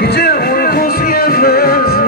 Gece uykusu gelmez.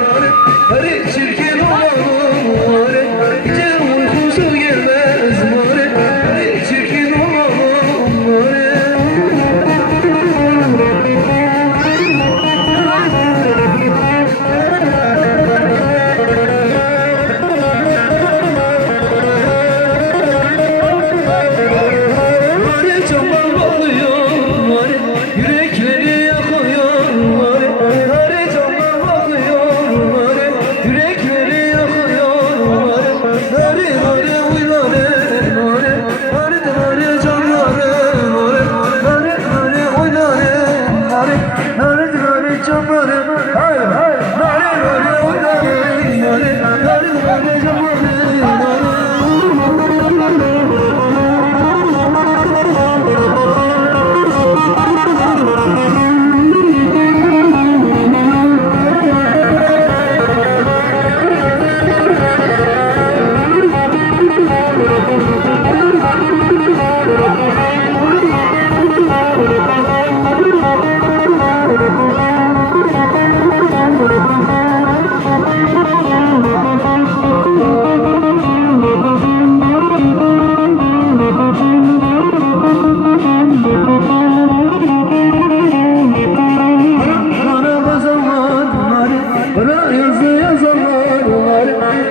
Bırak yazı zamanı var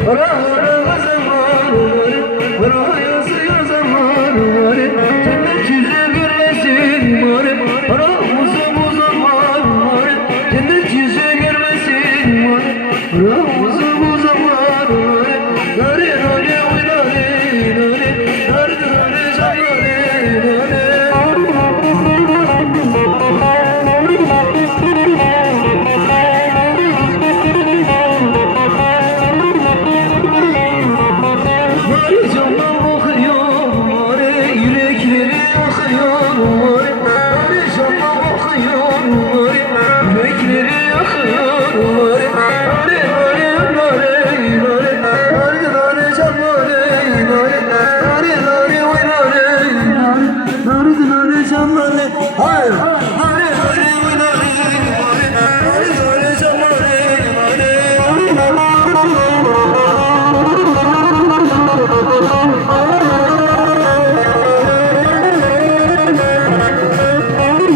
Bırak araba zamanı var Bırak yazı zamanı var Cennet yüzü görmesin var Bırak uzun uzun var Cennet yüzü görmesin var Bırak bakıyor Nişanla bakıyor Yürekleri yakıyor Hayır.